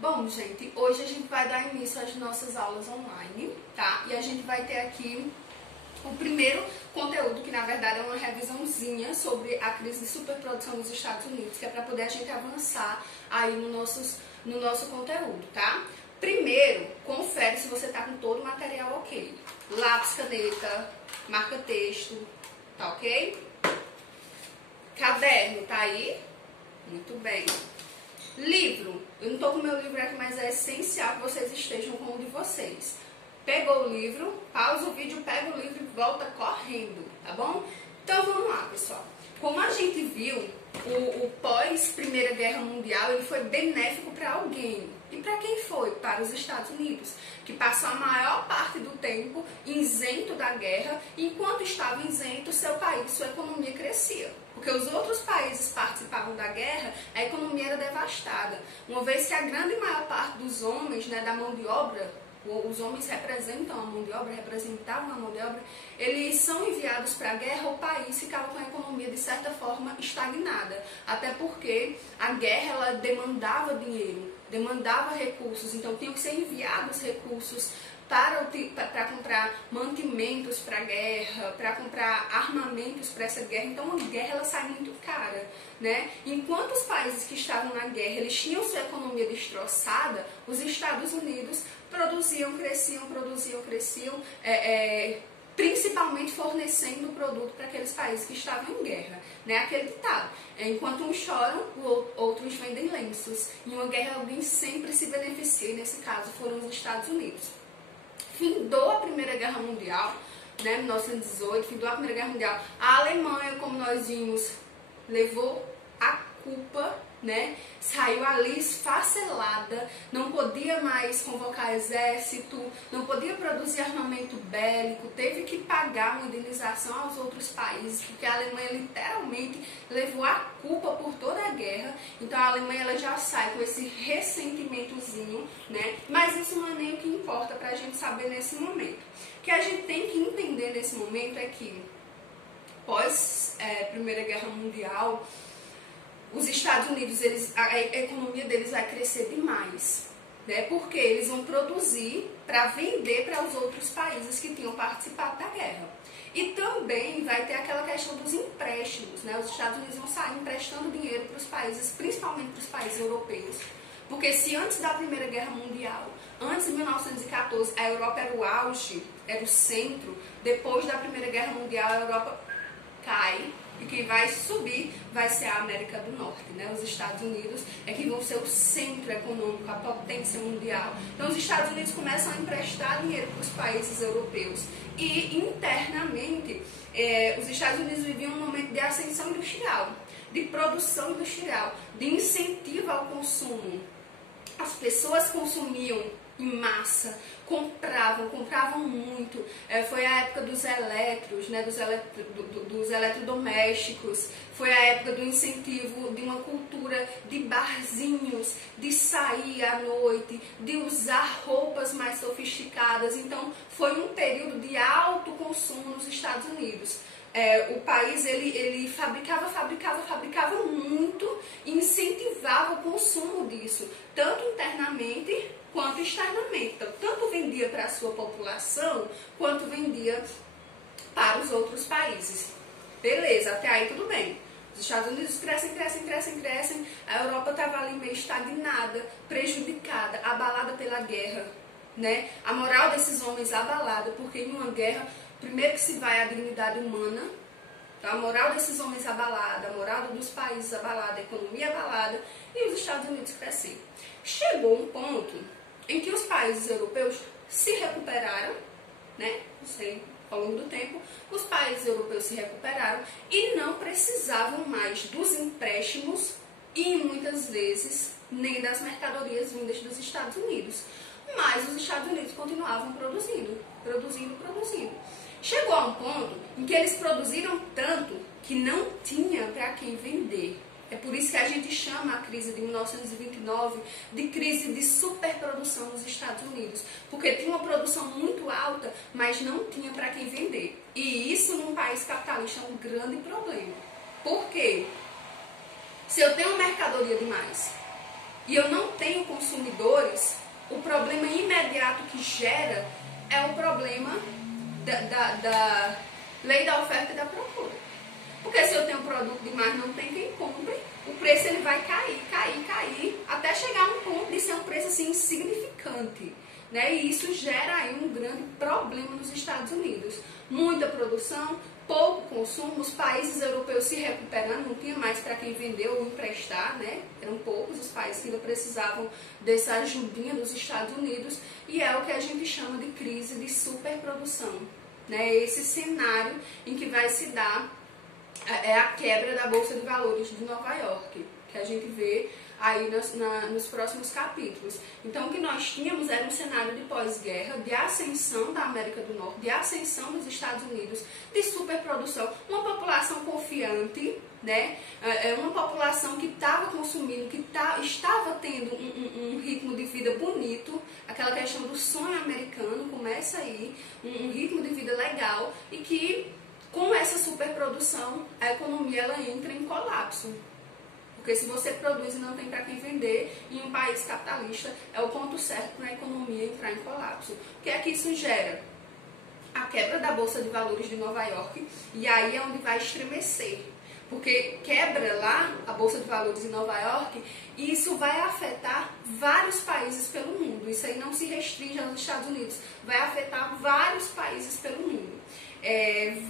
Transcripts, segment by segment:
Bom, gente, hoje a gente vai dar início às nossas aulas online, tá? E a gente vai ter aqui o primeiro conteúdo, que na verdade é uma revisãozinha sobre a crise de superprodução nos Estados Unidos, que é para poder a gente avançar aí no nosso conteúdo, tá? Primeiro, confere se você tá com todo o material ok. Lápis, caneta, marca-texto, tá ok? Caderno, tá aí? Muito bem. Livro, eu não tô com o meu livro aqui, mas é essencial que vocês estejam com o de vocês. Pegou o livro, pausa o vídeo, pega o livro e volta correndo, tá bom? Então vamos lá, pessoal. Como a gente viu, o pós-Primeira Guerra Mundial ele foi benéfico para alguém. E para quem foi? Para os Estados Unidos, que passou a maior parte do tempo isento da guerra, e enquanto estava isento, seu país, sua economia crescia. Porque os outros países participavam da guerra, a economia era devastada. Uma vez que a grande maior parte dos homens, né, da mão de obra, os homens representam a mão de obra, representavam a mão de obra, eles são enviados para a guerra, o país ficava com a economia de certa forma estagnada. Até porque a guerra ela demandava dinheiro, demandava recursos, então tinham que ser enviados recursos para comprar mantimentos para a guerra, para comprar armamentos para essa guerra. Então a guerra ela sai muito cara, né? Enquanto os países que estavam na guerra eles tinham sua economia destroçada, os Estados Unidos produziam, cresciam, principalmente fornecendo produto para aqueles países que estavam em guerra, né? Aquele ditado, enquanto uns choram, outros vendem lenços. Em uma guerra alguém sempre se beneficia, e nesse caso foram os Estados Unidos. Findou a Primeira Guerra Mundial, né, 1918, findou a Primeira Guerra Mundial. A Alemanha, como nós vimos, levou a culpa, né, saiu ali esfacelada, não podia mais convocar exército, não podia produzir armamento bélico, teve que pagar uma indenização aos outros países, porque a Alemanha literalmente levou a culpa por toda a guerra. Então a Alemanha ela já sai com esse ressentimentozinho, né, mas isso não é nem o que importa pra gente saber nesse momento. O que a gente tem que entender nesse momento é que pós Primeira Guerra Mundial, os Estados Unidos, a economia deles vai crescer demais, né? Porque eles vão produzir para vender para os outros países que tinham participado da guerra. E também vai ter aquela questão dos empréstimos, né? Os Estados Unidos vão sair emprestando dinheiro para os países, principalmente para os países europeus. Porque se antes da Primeira Guerra Mundial, antes de 1914, a Europa era o auge, era o centro, depois da Primeira Guerra Mundial, a Europa cai. E quem vai subir vai ser a América do Norte, né? Os Estados Unidos é que vão ser o centro econômico, a potência mundial. Então os Estados Unidos começam a emprestar dinheiro para os países europeus. E internamente, os Estados Unidos viviam um momento de ascensão industrial, de produção industrial, de incentivo ao consumo. As pessoas consumiam em massa, compravam muito. Foi a época dos eletros, né, dos eletrodomésticos, foi a época do incentivo de uma cultura de barzinhos, de sair à noite, de usar roupas mais sofisticadas. Então foi um período de alto consumo nos Estados Unidos. O país ele fabricava muito e incentivava o consumo disso, tanto internamente quanto externamente. Então, tanto vendia para a sua população, quanto vendia para os outros países. Beleza, até aí tudo bem. Os Estados Unidos crescem, a Europa estava ali meio estagnada, prejudicada, abalada pela guerra, né? A moral desses homens abalada, porque em uma guerra, primeiro que se vai a dignidade humana, então, a moral desses homens abalada, a moral dos países abalada, a economia abalada, e os Estados Unidos crescendo. Chegou um ponto em que os países europeus se recuperaram, né? Não sei, ao longo do tempo, os países europeus se recuperaram e não precisavam mais dos empréstimos e muitas vezes nem das mercadorias vindas dos Estados Unidos. Mas os Estados Unidos continuavam produzindo. Chegou a um ponto em que eles produziram tanto que não tinha para quem vender. É por isso que a gente chama a crise de 1929 de crise de superprodução nos Estados Unidos. Porque tinha uma produção muito alta, mas não tinha para quem vender. E isso num país capitalista é um grande problema. Por quê? Se eu tenho mercadoria demais e eu não tenho consumidores, o problema imediato que gera é o problema da lei da oferta e da procura. Porque se eu tenho um produto demais, não tem quem compre, o preço ele vai cair, até chegar a um ponto de ser um preço assim insignificante. Né? E isso gera aí um grande problema nos Estados Unidos. Muita produção, pouco consumo, os países europeus se recuperando, não tinha mais para quem vender ou emprestar, né? Eram poucos os países que ainda precisavam dessa ajudinha dos Estados Unidos, e é o que a gente chama de crise de superprodução. Né? Esse cenário em que vai se dar é a quebra da Bolsa de Valores de Nova York, que a gente vê aí nos próximos capítulos. Então, o que nós tínhamos era um cenário de pós-guerra, de ascensão da América do Norte, de ascensão dos Estados Unidos, de superprodução, uma população confiante, né? Uma população que estava consumindo, que estava tendo um ritmo de vida bonito, aquela questão do sonho americano começa aí, um ritmo de vida legal, e que com essa superprodução a economia ela entra em colapso. Porque se você produz e não tem para quem vender, em um país capitalista, é o ponto certo para a economia entrar em colapso. O que é que isso gera? A quebra da Bolsa de Valores de Nova York, e aí é onde vai estremecer. Porque quebra lá a Bolsa de Valores em Nova York, e isso vai afetar vários países pelo mundo. Isso aí não se restringe aos Estados Unidos, vai afetar vários países pelo mundo.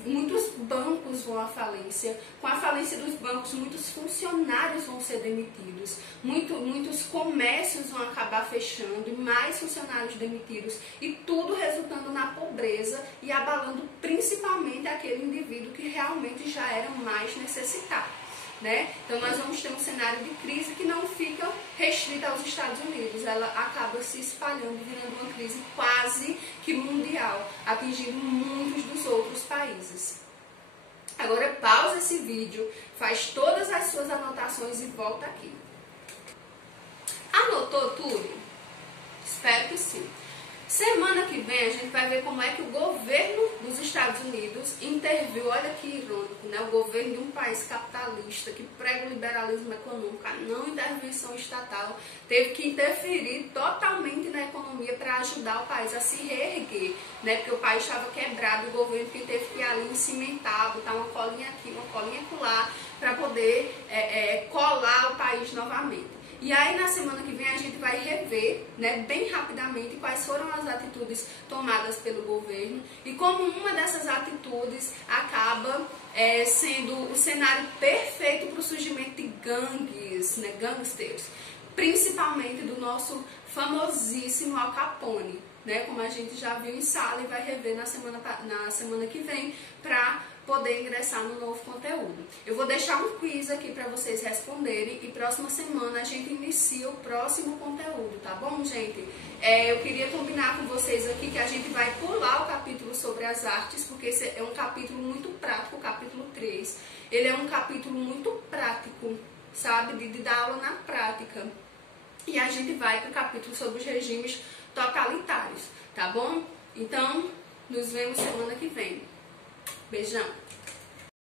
Muitos bancos vão à falência. Com a falência dos bancos, muitos funcionários vão ser demitidos, muitos comércios vão acabar fechando e mais funcionários demitidos, e tudo resultando na pobreza e abalando principalmente aquele indivíduo que realmente já era mais necessitado. Né? Então nós vamos ter um cenário de crise que não fica restrita aos Estados Unidos, ela acaba se espalhando, virando uma crise quase que mundial, atingindo muitos dos outros países. Agora pausa esse vídeo, faz todas as suas anotações e volta aqui. Anotou tudo? Espero que sim. Semana que vem a gente vai ver como é que o governo dos Estados Unidos interviu, olha que irônico, né? O governo de um país capitalista que prega o liberalismo econômico, a não intervenção estatal, teve que interferir totalmente na economia para ajudar o país a se reerguer, né? Porque o país estava quebrado, o governo que teve que ir ali cimentar, botar uma colinha aqui, uma colinha acolá, para poder colar o país novamente. E aí na semana que vem a gente vai rever, né, bem rapidamente quais foram as atitudes tomadas pelo governo e como uma dessas atitudes acaba sendo o cenário perfeito para o surgimento de gangues, né, gangsters, principalmente do nosso famosíssimo Al Capone, né, como a gente já viu em sala e vai rever na semana que vem para poder ingressar no novo conteúdo. Eu vou deixar um quiz aqui para vocês responderem e próxima semana a gente inicia o próximo conteúdo, tá bom, gente? Eu queria combinar com vocês aqui que a gente vai pular o capítulo sobre as artes, porque esse é um capítulo muito prático, o capítulo 3. Ele é um capítulo muito prático, sabe? De dar aula na prática. E a gente vai para o capítulo sobre os regimes totalitários, tá bom? Então, nos vemos semana que vem. Beijão!